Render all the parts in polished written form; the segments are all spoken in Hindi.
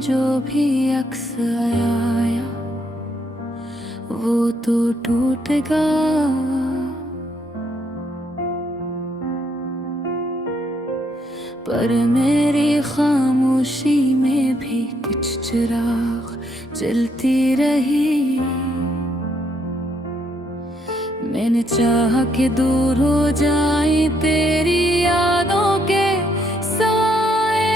में जो भी अक्स आया वो तो टूटेगा। पर मेरी खामोशी में भी कुछ चिराग जलती रही। मैंने चाहा कि दूर हो जाए तेरी यादों के साए,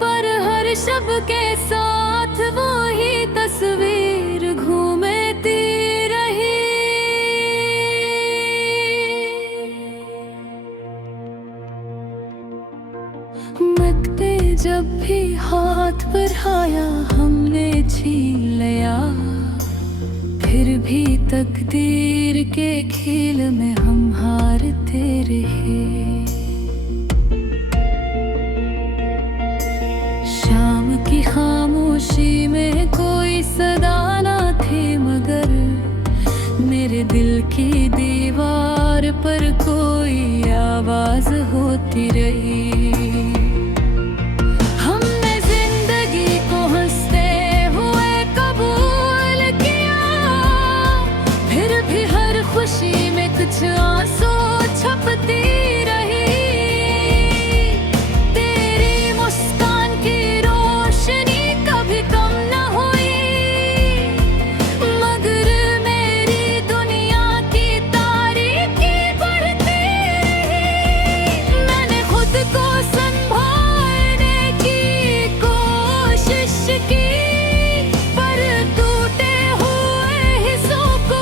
पर हर शब के साथ वो ही तस्वीर घूमती रही। मकते जब भी हाथ बढ़ाया हमने छीन लिया, फिर भी तकदीर के खेल में हम हारते रहे। शाम की खामोशी में कोई सदा ना थी, मगर मेरे दिल की दीवार पर कोई आवाज होती रही। खुशी में कुछ आंसू छपती रही। तेरी मुस्कान की रोशनी कभी कम न हुई, मगर मेरी दुनिया की तारीकी बढ़ती रही। मैंने खुद को संभालने की कोशिश की, पर टूटे हुए हिस्सों को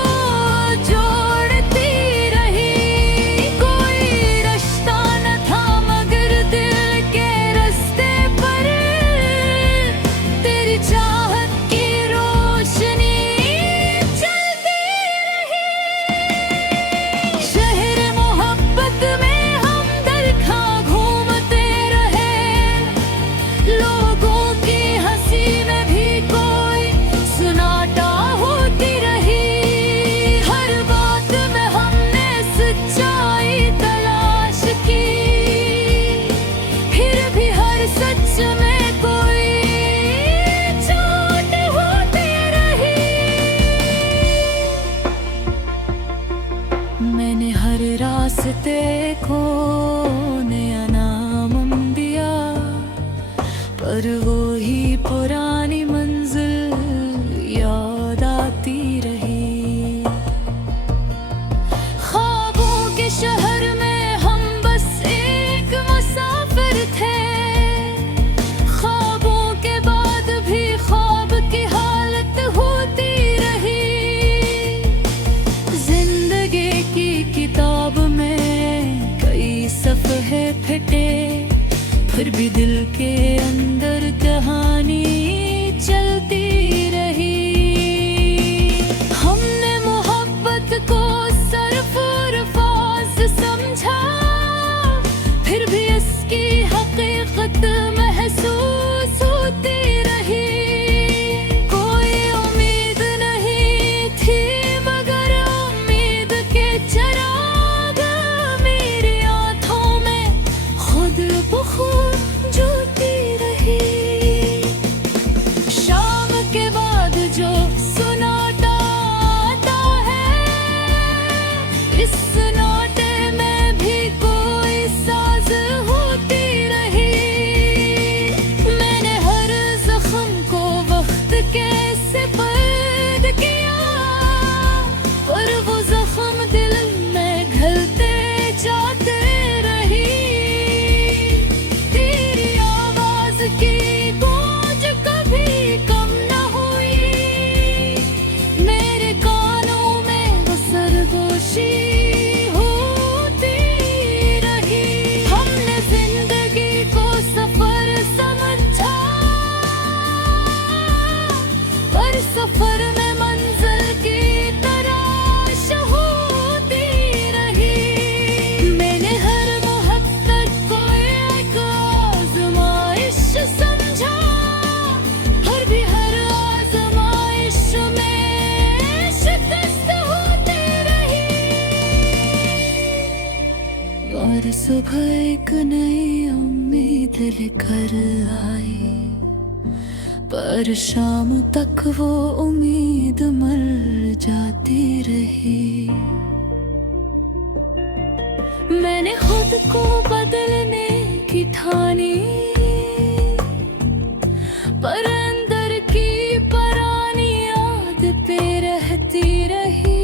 रास्ते को नया नाम दिया, पर वो ही पुरानी मंजिल याद आती रही। ख्वाबों के शहर में हम बस एक मुसाफिर थे, ख्वाबों के बाद भी ख्वाब की हालत होती रही। जिंदगी की किताब में कई सफ़हे फटे, फिर भी दिल के अंदर कहानी चलती रही। हमने मोहब्बत को सिर्फ अल्फाज समझा, फिर भी इसकी हकीकत महसूस होती रही। कोई उम्मीद नहीं थी, मगर उम्मीद के चिराग मेरी आँखों में खुद ब खुद जलती रही। शाम के बाद जो सन्नाटा आता है, इस सन्नाटे में भी कोई साज होती रही। मैंने हर जख्म को वक्त के सिपर्द किया, पर वो जख्म दिल में घलते जाते रही। तेरी आवाज की गूंज कभी कम न हुई, मेरे कानों में वो सरगोशी होती रही। हमने जिंदगी को सफर समझा, पर सफर में मंजिल की तलाश होती रही। मैंने हर मोहब्बत को एक आज़माइश समझा, फिर भी हर आज़माइश में शिकस्त होती रही। और सुबह एक नई उम्मीद लेकर आई, पर शाम तक वो उम्मीद मर जाती रही। मैंने खुद को बदलने की ठानी, पर अंदर की पुरानी याद पे रहती रही।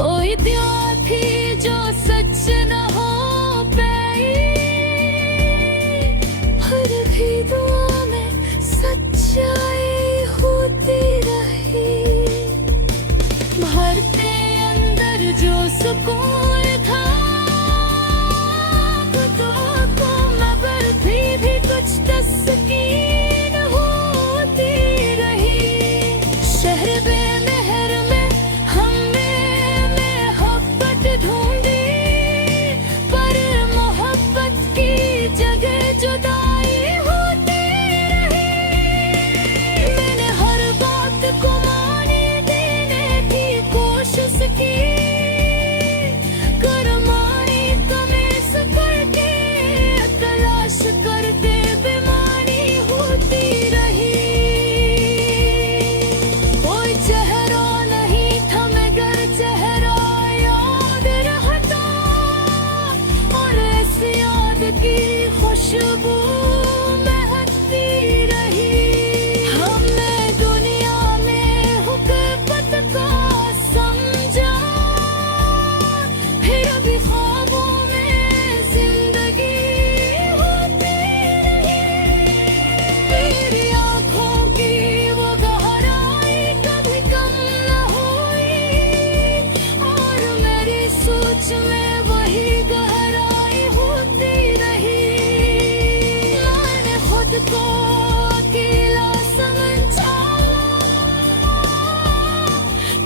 कोई दुआ थी जो सच न हो पाई, हर भी दुआ में सच्चाई होती रही। भरते अंदर जो सुकून था, तो मैं पर भी कुछ तस्कीन होती रही। शहर बेमेहर में हमने मोहब्बत ढूंढी, पर मोहब्बत की जगह जुदाई होती रही। मैंने हर बात को माने देने की कोशिश की, करमानी तमीज़ करके तलाश करते बेमानी होती रही। कोई चेहरा नहीं था मगर चेहरा याद रहता, और इस याद की खुशबू महकती रही। हमने दुनिया में हुकूमत का समझा, फिर भी ख्वाबों में जिंदगी होती रही। तेरी आँखों की वो गहराई कभी कम न हुई, और मेरी सोच में वही गहराई होती रही। मैंने खुद को अकेला समझा,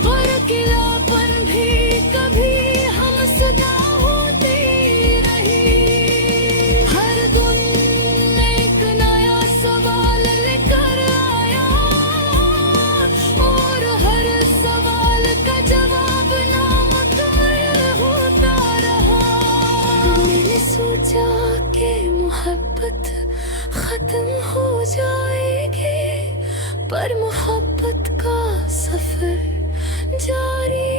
पर अकेलापन भी कभी हमसदा होती रही। हर दिन एक नया सवाल लेकर आया, और हर सवाल का जवाब नामुकम्मल होता रहा। मैंने सोचा कि मोहब्बत खत्म हो जाएगी, पर मोहब्बत का सफर जारी